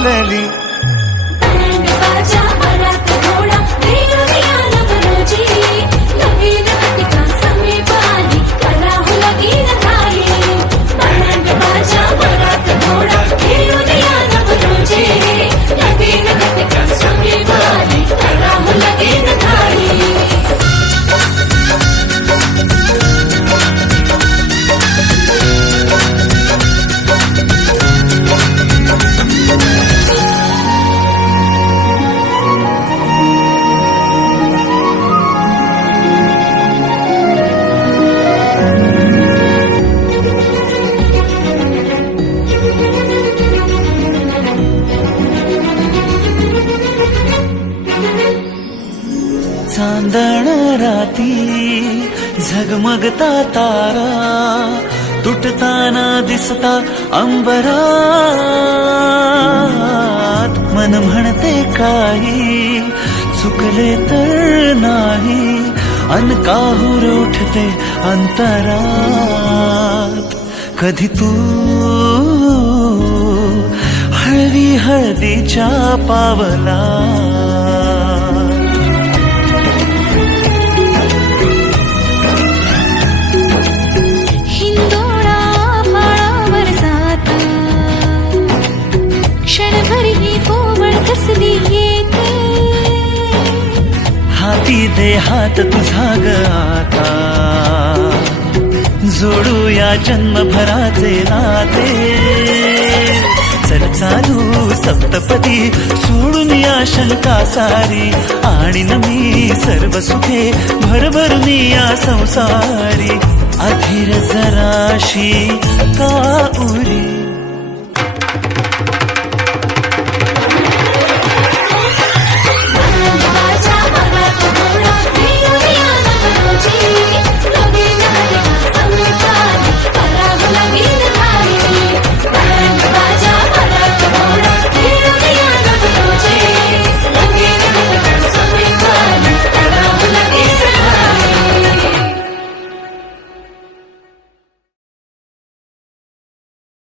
हलली. चांदण राती झगमगता तारा तुटताना दिसता अंबरात. मन म्हणते काही चुकले तर नाही अन काहूर उठते अंतरात. कधी तू हळवी हळदीच्या पावला हाती दे हात तुझा ग आता. जोडूया जन्मभराचे नाते. चल चालू सप्तपदी सोडून या शंका सारी. आणि मी सर्व सुखे भरभरून या संसारी. अधीर जराशी का उरी